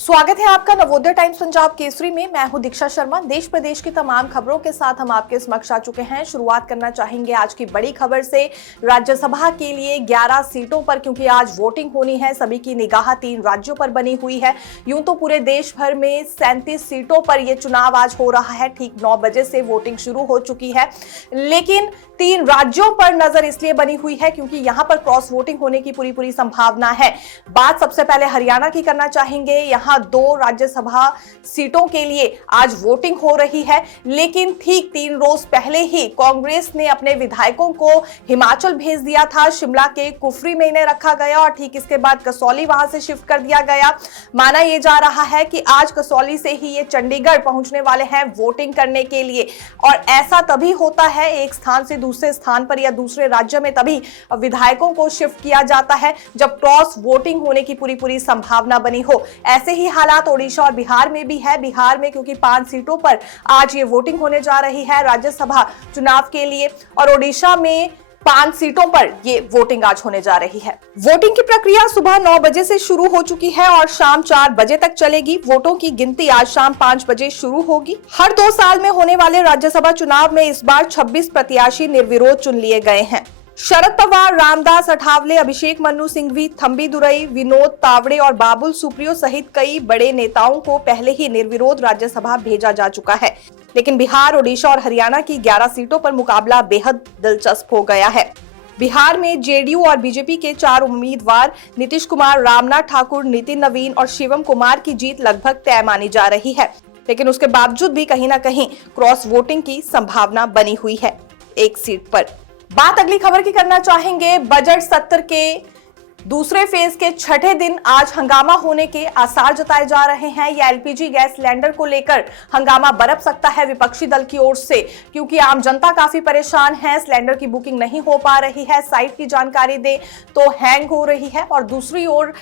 स्वागत है आपका नवोदय टाइम्स पंजाब केसरी में। मैं हूं दीक्षा शर्मा। देश प्रदेश की तमाम खबरों के साथ हम आपके समक्ष आ चुके हैं। शुरुआत करना चाहेंगे आज की बड़ी खबर से। राज्यसभा के लिए 11 सीटों पर क्योंकि आज वोटिंग होनी है, सभी की निगाह 3 राज्यों पर बनी हुई है। यूं तो पूरे देश भर में 37 सीटों पर यह चुनाव आज हो रहा है। ठीक 9 बजे से वोटिंग शुरू हो चुकी है, लेकिन 3 राज्यों पर नजर इसलिए बनी हुई है क्योंकि यहां पर क्रॉस वोटिंग होने की पूरी संभावना है। बात सबसे पहले हरियाणा की करना चाहेंगे। यहां 2 राज्यसभा सीटों के लिए आज वोटिंग हो रही है, लेकिन ठीक 3 रोज पहले ही कांग्रेस ने अपने विधायकों को हिमाचल भेज दिया था। शिमला के कुफरी में इन्हें रखा गया और ठीक इसके बाद कसौली वहां से शिफ्ट कर दिया गया। माना यह जा रहा है कि आज कसौली से ही ये चंडीगढ़ पहुंचने वाले हैं वोटिंग करने के लिए। और ऐसा तभी होता है, एक स्थान से दूसरे स्थान पर या दूसरे राज्य में तभी विधायकों को शिफ्ट किया जाता है जब क्रॉस वोटिंग होने की पूरी संभावना बनी हो। ऐसे ही हालात ओडिशा और बिहार में भी है। बिहार में क्योंकि 5 सीटों पर आज ये वोटिंग होने जा रही है राज्यसभा चुनाव के लिए, और ओडिशा में 5 सीटों पर ये वोटिंग आज होने जा रही है। वोटिंग की प्रक्रिया सुबह 9 बजे से शुरू हो चुकी है और शाम 4 बजे तक चलेगी। वोटों की गिनती आज शाम 5 बजे शुरू होगी। हर 2 साल में होने वाले राज्यसभा चुनाव में इस बार 26 प्रत्याशी निर्विरोध चुन लिए गए हैं। शरद पवार, रामदास अठावले, अभिषेक मनु सिंघवी, थंबी दुरई, विनोद तावड़े और बाबुल सुप्रियो सहित कई बड़े नेताओं को पहले ही निर्विरोध राज्यसभा भेजा जा चुका है। लेकिन बिहार, ओडिशा और हरियाणा की 11 सीटों पर मुकाबला बेहद दिलचस्प हो गया है। बिहार में जेडीयू और बीजेपी के 4 उम्मीदवार नीतीश कुमार, रामनाथ ठाकुर, नितिन नवीन और शिवम कुमार की जीत लगभग तय मानी जा रही है। लेकिन उसके बावजूद भी कहीं ना कहीं क्रॉस वोटिंग की संभावना बनी हुई है एक सीट पर। बात अगली खबर की करना चाहेंगे। बजट सत्र के दूसरे फेज के 6ठे दिन आज हंगामा होने के आसार जताए जा रहे हैं। या एलपीजी गैस सिलेंडर को लेकर हंगामा बरप सकता है विपक्षी दल की ओर से, क्योंकि आम जनता काफी परेशान है। सिलेंडर की बुकिंग नहीं हो पा रही है, साइट की जानकारी दे तो हैंग हो रही है, और दूसरी ओर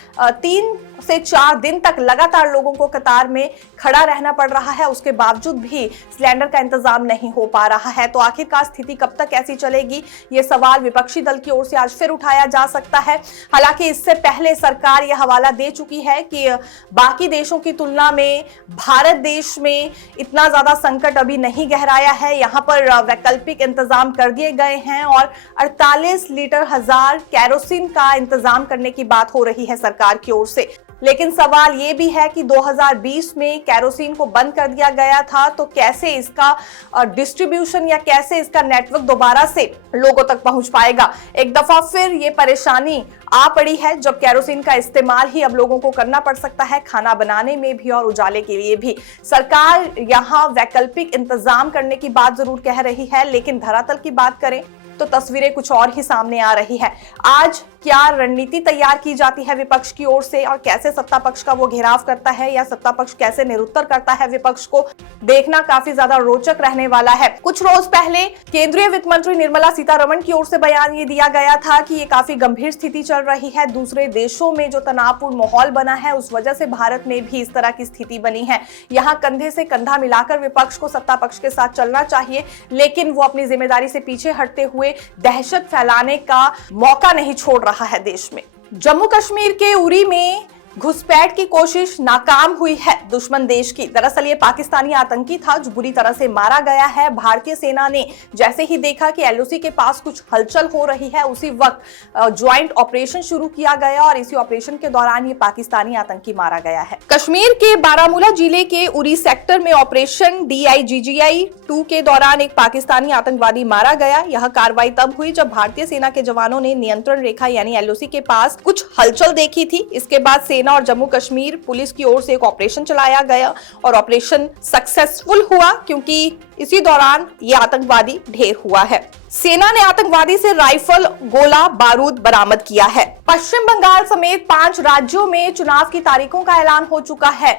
3 से 4 दिन तक लगातार लोगों को कतार में खड़ा रहना पड़ रहा है। उसके बावजूद भी सिलेंडर का इंतजाम नहीं हो पा रहा है। तो आखिरकार स्थिति कब तक ऐसी चलेगी, ये सवाल विपक्षी दल की ओर से आज फिर उठाया जा सकता है। हालांकि इससे पहले सरकार यह हवाला दे चुकी है कि बाकी देशों की तुलना में भारत देश में इतना ज्यादा संकट अभी नहीं गहराया है। यहां पर वैकल्पिक इंतजाम कर दिए गए हैं और 48 लीटर 1000 केरोसिन का इंतजाम करने की बात हो रही है सरकार की ओर से। लेकिन सवाल ये भी है कि 2020 में केरोसिन को बंद कर दिया गया था, तो कैसे इसका डिस्ट्रीब्यूशन या कैसे इसका नेटवर्क दोबारा से लोगों तक पहुंच पाएगा। एक दफा फिर ये परेशानी आ पड़ी है जब केरोसिन का इस्तेमाल ही अब लोगों को करना पड़ सकता है, खाना बनाने में भी और उजाले के लिए भी। सरकार यहां वैकल्पिक इंतजाम करने की बात जरूर कह रही है, लेकिन धरातल की बात करें तो तस्वीरें कुछ और ही सामने आ रही है। आज क्या रणनीति तैयार की जाती है विपक्ष की ओर से और कैसे सत्ता पक्ष का वो घेराव करता है या सत्ता पक्ष कैसे निरुत्तर करता है विपक्ष को, देखना काफी ज्यादा रोचक रहने वाला है। कुछ रोज पहले केंद्रीय वित्त मंत्री निर्मला सीतारमण की ओर से बयान ये दिया गया था कि ये काफी गंभीर स्थिति चल रही है। दूसरे देशों में जो तनावपूर्ण माहौल बना है उस वजह से भारत में भी इस तरह की स्थिति बनी है। यहाँ कंधे से कंधा मिलाकर विपक्ष को सत्ता पक्ष के साथ चलना चाहिए, लेकिन वो अपनी जिम्मेदारी से पीछे हटते हुए दहशत फैलाने का मौका नहीं छोड़ रहा है देश में। जम्मू कश्मीर के उरी में घुसपैठ की कोशिश नाकाम हुई है दुश्मन देश की। दरअसल ये पाकिस्तानी आतंकी था जो बुरी तरह से मारा गया है। भारतीय सेना ने जैसे ही देखा कि एलओसी के पास कुछ हलचल हो रही है, उसी वक्त ज्वाइंट ऑपरेशन शुरू किया गया और इसी ऑपरेशन के दौरान ये पाकिस्तानी आतंकी मारा गया है। कश्मीर के बारामूला जिले के उरी सेक्टर में ऑपरेशन DIGGI 2 के दौरान एक पाकिस्तानी आतंकवादी मारा गया। यह कार्रवाई तब हुई जब भारतीय सेना के जवानों ने नियंत्रण रेखा यानी एलओसी के पास कुछ हलचल देखी थी। इसके बाद सेना और जम्मू कश्मीर पुलिस की ओर से एक ऑपरेशन चलाया गया और ऑपरेशन सक्सेसफुल हुआ, क्योंकि इसी दौरान ये आतंकवादी ढेर हुआ है। सेना ने आतंकवादी से राइफल, गोला बारूद बरामद किया है। पश्चिम बंगाल समेत 5 राज्यों में चुनाव की तारीखों का ऐलान हो चुका है।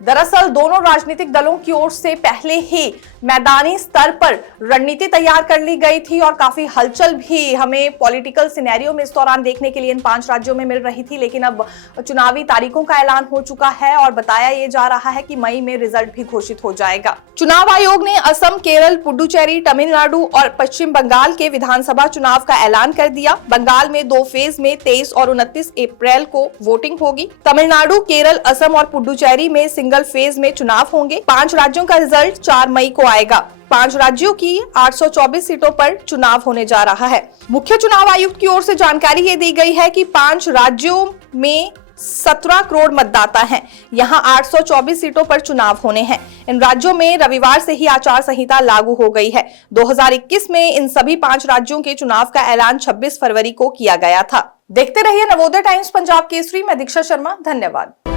दरअसल दोनों राजनीतिक दलों की ओर से पहले ही मैदानी स्तर पर रणनीति तैयार कर ली गई थी और काफी हलचल भी हमें पॉलिटिकल सिनेरियो में इस दौरान देखने के लिए इन 5 राज्यों में मिल रही थी। लेकिन अब चुनावी तारीखों का ऐलान हो चुका है और बताया ये जा रहा है कि मई में रिजल्ट भी घोषित हो जाएगा। चुनाव आयोग ने असम, केरल, पुडुचेरी, तमिलनाडु और पश्चिम बंगाल के विधानसभा चुनाव का ऐलान कर दिया। बंगाल में 2 फेज में 23 और 29 अप्रैल को वोटिंग होगी। तमिलनाडु, केरल, असम और पुडुचेरी में सिंगल फेज में चुनाव होंगे। 5 राज्यों का रिजल्ट 4 मई को आएगा। 5 राज्यों की 824 सीटों पर चुनाव होने जा रहा है। मुख्य चुनाव आयुक्त की ओर से जानकारी ये दी गई है कि 5 राज्यों में 17 करोड़ मतदाता हैं। यहाँ 824 सीटों पर चुनाव होने हैं। इन राज्यों में रविवार से ही आचार संहिता लागू हो गई है। 2021 में इन सभी 5 राज्यों के चुनाव का ऐलान 26 फरवरी को किया गया था। देखते रहिए नवोदय टाइम्स पंजाब केसरी। मैं दीक्षा शर्मा, धन्यवाद।